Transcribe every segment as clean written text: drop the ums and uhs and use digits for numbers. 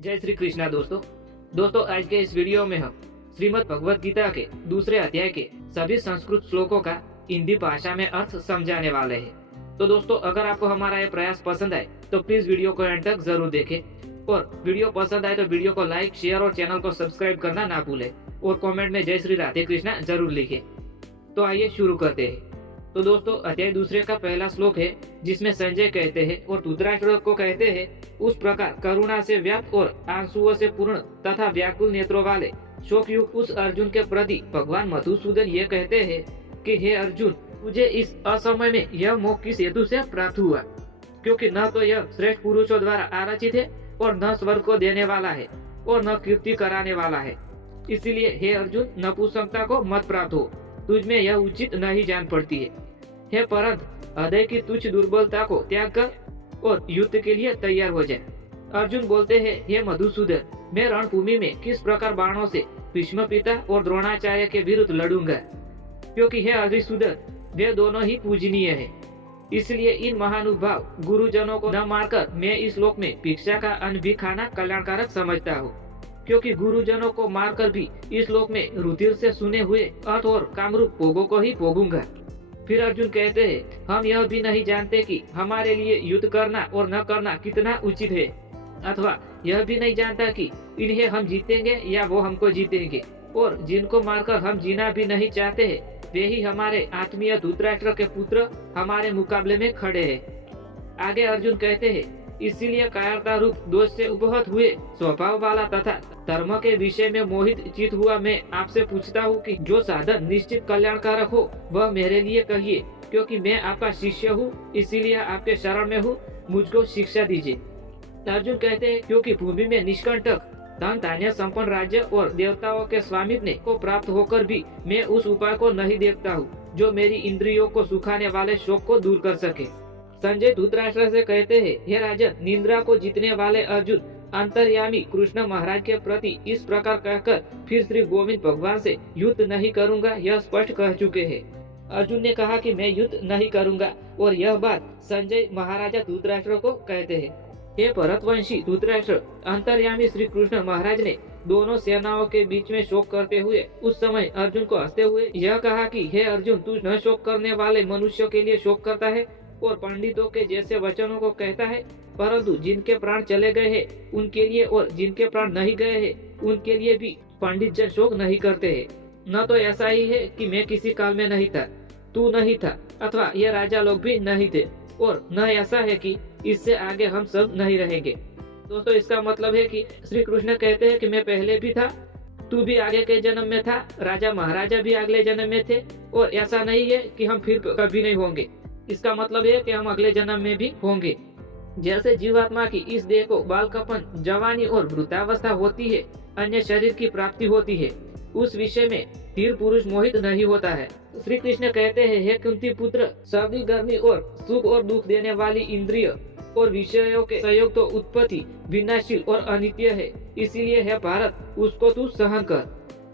जय श्री कृष्णा दोस्तों आज के इस वीडियो में हम श्रीमद् भगवत गीता के दूसरे अध्याय के सभी संस्कृत श्लोकों का हिंदी भाषा में अर्थ समझाने वाले हैं। तो दोस्तों, अगर आपको हमारा ये प्रयास पसंद आए तो प्लीज वीडियो को एंड तक जरूर देखें और वीडियो पसंद आए तो वीडियो को लाइक, शेयर और चैनल को सब्सक्राइब करना ना भूले और कॉमेंट में जय श्री राधे कृष्णा जरूर लिखे। तो आइए शुरू करते हैं। तो दोस्तों, अध्याय दूसरे का पहला श्लोक है जिसमें संजय कहते हैं और धृतराष्ट्र को कहते हैं, उस प्रकार करुणा से व्याप्त और आंसुओं से पूर्ण तथा व्याकुल नेत्रों वाले शोकयुक्त उस अर्जुन के प्रति भगवान मधुसूदन ये कहते हैं कि हे अर्जुन, तुझे इस असमय में यह मोक्ष किस हेतु से प्राप्त हुआ, क्योंकि न तो यह श्रेष्ठ पुरुषों द्वारा आरचित है और न स्वर्ग को देने वाला है और न कीर्ति कराने वाला है। इसीलिए हे अर्जुन, नपुंसकता को मत प्राप्त हो, तुझ में यह उचित नहीं जान पड़ती है। हे परंतु हृदय की तुच्छ दुर्बलता को त्याग कर और युद्ध के लिए तैयार हो जाए। अर्जुन बोलते हैं, हे मधुसूदन, मैं रणभूमि में किस प्रकार बाणों से भीष्म पिता और द्रोणाचार्य के विरुद्ध लड़ूंगा, क्योंकि हे हरिसूदन, वे दोनों ही पूजनीय है। इसलिए इन महानुभाव गुरुजनों को न मारकर मैं इस लोक में भिक्षा का अन्न भी खाना कल्याणकारक समझता हूँ, क्योंकि गुरुजनों को मारकर भी इस लोक में रुधिर से सुने हुए अर्थ और कामरूप भोगों को ही भोगूंगा। फिर अर्जुन कहते हैं, हम यह भी नहीं जानते कि हमारे लिए युद्ध करना और न करना कितना उचित है, अथवा यह भी नहीं जानता कि इन्हें हम जीतेंगे या वो हमको जीतेंगे, और जिनको मारकर हम जीना भी नहीं चाहते हैं वे ही हमारे आत्मीय धृतराष्ट्र के पुत्र हमारे मुकाबले में खड़े हैं। आगे अर्जुन कहते हैं, इसीलिए कायरता रूप दोष से उपहत हुए स्वभाव वाला तथा धर्म के विषय में मोहित चित हुआ मैं आपसे पूछता हूँ कि जो साधन निश्चित कल्याणकारक हो वह मेरे लिए कहिए, क्योंकि मैं आपका शिष्य हूँ, इसीलिए आपके शरण में हूँ, मुझको शिक्षा दीजिए। अर्जुन कहते हैं, क्योंकि भूमि में निष्कंटक धन धान्य संपन्न राज्य और देवताओं के स्वामित्व को प्राप्त होकर भी मैं उस उपाय को नहीं देखता हूँ जो मेरी इंद्रियों को सुखाने वाले शोक को दूर कर सके। संजय धृतराष्ट्र से कहते हैं, हे राजन, निंद्रा को जीतने वाले अर्जुन अंतर्यामी कृष्ण महाराज के प्रति इस प्रकार कहकर फिर श्री गोविंद भगवान से युद्ध नहीं करूंगा यह स्पष्ट कह चुके हैं। अर्जुन ने कहा कि मैं युद्ध नहीं करूंगा और यह बात संजय महाराजा धृतराष्ट्र को कहते हैं। हे भरतवंशी धृतराष्ट्र, अंतर्यामी श्री कृष्ण महाराज ने दोनों सेनाओं के बीच में शोक करते हुए उस समय अर्जुन को हंसते हुए यह कहा कि हे अर्जुन, तू न शोक करने वाले मनुष्यों के लिए शोक करता है और पंडितों के जैसे वचनों को कहता है, परंतु जिनके प्राण चले गए हैं उनके लिए और जिनके प्राण नहीं गए हैं उनके लिए भी पंडित जन शोक नहीं करते हैं। न तो ऐसा ही है कि मैं किसी काल में नहीं था, तू नहीं था, अथवा ये राजा लोग भी नहीं थे, और न ऐसा है कि इससे आगे हम सब नहीं रहेंगे। दोस्तों, इसका मतलब है कि श्री कृष्ण कहते हैं कि मैं पहले भी था, तू भी आगे के जन्म में था, राजा महाराजा भी अगले जन्म में थे, और ऐसा नहीं है कि हम फिर कभी नहीं होंगे। इसका मतलब है कि हम अगले जन्म में भी होंगे। जैसे जीवात्मा की इस देह को बालकपन, जवानी और वृद्धावस्था होती है, अन्य शरीर की प्राप्ति होती है, उस विषय में धीर पुरुष मोहित नहीं होता है। श्री कृष्ण कहते हैं, हे कुंती पुत्र, सर्दी गर्मी और सुख और दुख देने वाली इंद्रिय और विषयों के संयोग तो उत्पत्ति विनाशील और अनित्य है, इसीलिए हे भारत उसको तू सहन कर,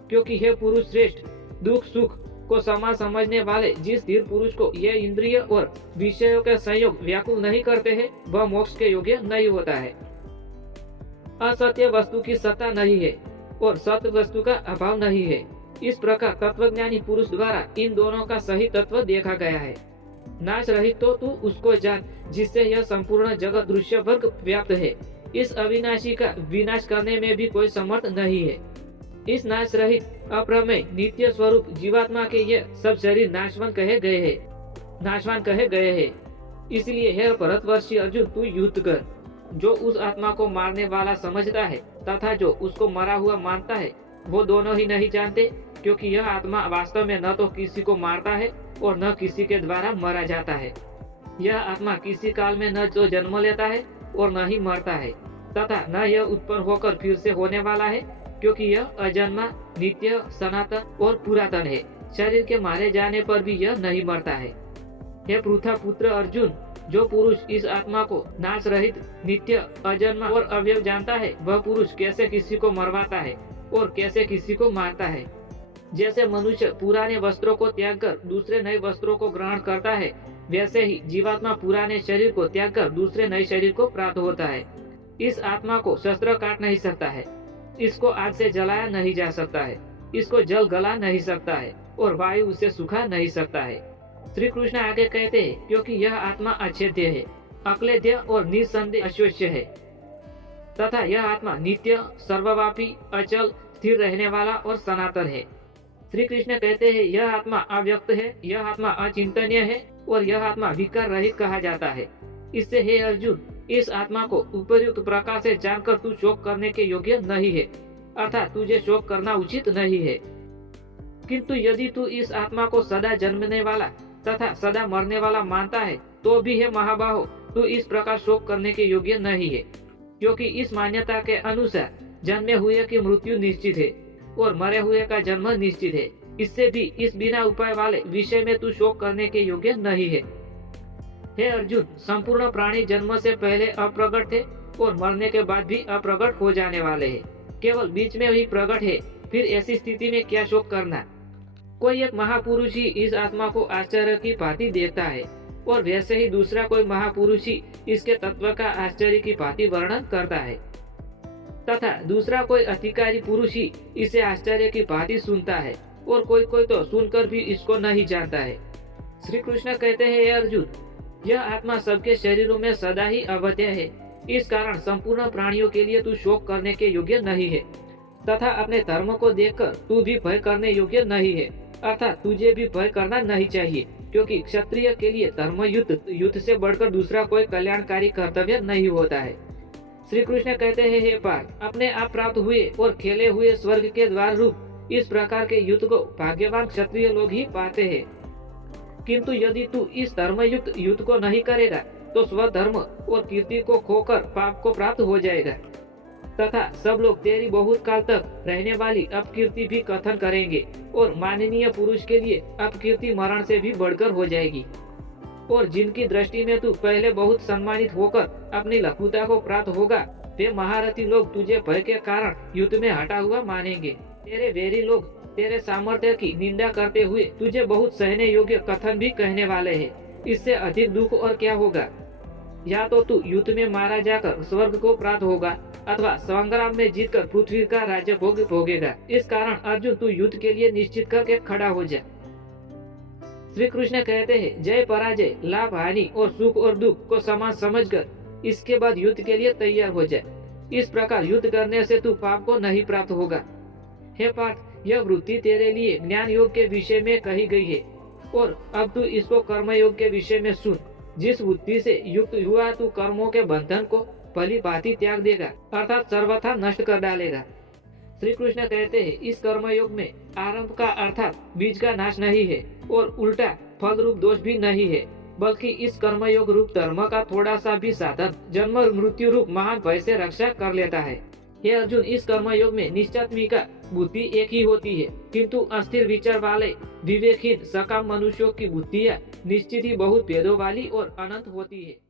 क्योंकि हे पुरुष श्रेष्ठ, दुख सुख को समा समझने वाले जिस धीर पुरुष को ये इंद्रिय और विषयों के संयोग व्याकुल नहीं करते हैं वह मोक्ष के योग्य नहीं होता है। असत्य वस्तु की सत्ता नहीं है और सत्य वस्तु का अभाव नहीं है। इस प्रकार तत्वज्ञानी पुरुष द्वारा इन दोनों का सही तत्व देखा गया है। नाश रहित तो तू उसको जान जिससे यह संपूर्ण जगत दृश्य वर्ग व्याप्त है। इस अविनाशी का विनाश करने में भी कोई समर्थ नहीं है। इस नाश रहित अप्रमेय नित्य स्वरूप जीवात्मा के ये सब शरीर नाशवान कहे गए हैं। इसलिए हे भरतवर्षी अर्जुन, तू युद्ध कर। जो उस आत्मा को मारने वाला समझता है तथा जो उसको मरा हुआ मानता है वो दोनों ही नहीं जानते, क्योंकि यह आत्मा वास्तव में न तो किसी को मारता है और न किसी के द्वारा मरा जाता है। यह आत्मा किसी काल में न तो जन्म लेता है और न ही मरता है, तथा न यह उत्पन्न होकर फिर से होने वाला है, क्योंकि यह अजन्मा, नित्य, सनातन और पुरातन है। शरीर के मारे जाने पर भी यह नहीं मरता है। हे पृथा पुत्र अर्जुन, जो पुरुष इस आत्मा को नाश रहित, नित्य, अजन्मा और अवयव जानता है वह पुरुष कैसे किसी को मरवाता है और कैसे किसी को मारता है। जैसे मनुष्य पुराने वस्त्रों को त्याग कर दूसरे नए वस्त्रों को ग्रहण करता है, वैसे ही जीवात्मा पुराने शरीर को त्याग कर दूसरे नए शरीर को प्राप्त होता है। इस आत्मा को शस्त्र काट नहीं सकता है, इसको आग से जलाया नहीं जा सकता है, इसको जल गला नहीं सकता है और वायु उसे सुखा नहीं सकता है। श्री कृष्ण आगे कहते हैं, क्योंकि यह आत्मा अछेद्य है, अक्लेद्य और निसंदेह अश्वस्य है तथा यह आत्मा नित्य, सर्वव्यापी, अचल, स्थिर रहने वाला और सनातन है। श्री कृष्ण कहते हैं, यह आत्मा अव्यक्त है, यह आत्मा अचिंतनीय है और यह आत्मा विकार रहित कहा जाता है। इससे हे अर्जुन, इस आत्मा को उपयुक्त प्रकार से जानकर तू शोक करने के योग्य नहीं है, अर्थात तुझे शोक करना उचित नहीं है। किंतु यदि तू इस आत्मा को सदा जन्मने वाला तथा सदा मरने वाला मानता है तो भी है महाबाहो, तू इस प्रकार शोक करने के योग्य नहीं है, क्योंकि इस मान्यता के अनुसार जन्मे हुए की मृत्यु निश्चित है और मरे हुए का जन्म निश्चित है। इससे भी इस बिना उपाय वाले विषय में तू शोक करने के योग्य नहीं है। हे अर्जुन, संपूर्ण प्राणी जन्म से पहले अप्रगट थे और मरने के बाद भी अप्रगट हो जाने वाले हैं, केवल बीच में ही प्रगट है। फिर ऐसी स्थिति में क्या शोक करना। कोई एक महापुरुष ही इस आत्मा को आश्चर्य की भांति देखता है और वैसे ही दूसरा कोई महापुरुष ही इसके तत्व का आश्चर्य की भांति वर्णन करता है तथा दूसरा कोई अधिकारी पुरुष ही इसे आश्चर्य की भांति सुनता है और कोई तो सुनकर भी इसको नहीं जानता है। श्री कृष्ण कहते हैं, हे अर्जुन, यह आत्मा सबके शरीरों में सदा ही अवध्य है। इस कारण संपूर्ण प्राणियों के लिए तू शोक करने के योग्य नहीं है तथा अपने धर्म को देखकर तू भी भय करने योग्य नहीं है, अर्थात तुझे भी भय करना नहीं चाहिए, क्योंकि क्षत्रिय के लिए धर्म युद्ध से बढ़कर दूसरा कोई कल्याणकारी कर्तव्य नहीं होता है। श्री कृष्ण कहते हैं, हे पार्थ, अपने आप प्राप्त हुए और खेले हुए स्वर्ग के द्वार रूप इस प्रकार के युद्ध को भाग्यवान क्षत्रिय लोग ही पाते हैं। किंतु यदि तू इस धर्मयुक्त युद्ध को नहीं करेगा तो स्वधर्म और कीर्ति को खोकर पाप को प्राप्त हो जाएगा तथा सब लोग तेरी बहुत काल तक रहने वाली अपकीर्ति भी कथन करेंगे और माननीय पुरुष के लिए अपकीर्ति मरण से भी बढ़कर हो जाएगी। और जिनकी दृष्टि में तू पहले बहुत सम्मानित होकर अपनी लघुता को प्राप्त होगा, वे महारथी लोग तुझे भय के कारण युद्ध में हटा हुआ मानेंगे। तेरे वेरी लोग तेरे सामर्थ्य की निंदा करते हुए तुझे बहुत सहने योग्य कथन भी कहने वाले हैं। इससे अधिक दुख और क्या होगा। या तो तू युद्ध में मारा जाकर स्वर्ग को प्राप्त होगा अथवा संग्राम में जीतकर पृथ्वी का राज्य भोगेगा। इस कारण अर्जुन, तू युद्ध के लिए निश्चित करके खड़ा हो जा। श्री कृष्ण कहते हैं, जय पराजय, लाभ हानि और सुख और दुख को समान समझकर इसके बाद युद्ध के लिए तैयार हो जाए। इस प्रकार युद्ध करने से तू पाप को नहीं प्राप्त होगा। हे पार्थ, यह वृत्ति तेरे लिए ज्ञान योग के विषय में कही गई है और अब तू इसको कर्म योग के विषय में सुन। जिस बुद्धि से युक्त हुआ तू कर्मों के बंधन को भली भांति त्याग देगा, अर्थात सर्वथा नष्ट कर डालेगा। श्री कृष्ण कहते हैं, इस कर्म योग में आरंभ का अर्थात बीज का नाश नहीं है और उल्टा फल रूप दोष भी नहीं है, बल्कि इस कर्म योग रूप धर्म का थोड़ा सा भी साधन जन्म मृत्यु रूप महान भय से रक्षा कर लेता है। हे अर्जुन, इस कर्म योग में निश्चयात्मिका बुद्धि एक ही होती है, किंतु अस्थिर विचार वाले विवेकहीन सकाम मनुष्यों की बुद्धियाँ निश्चित ही बहुत भेदों वाली और अनंत होती है।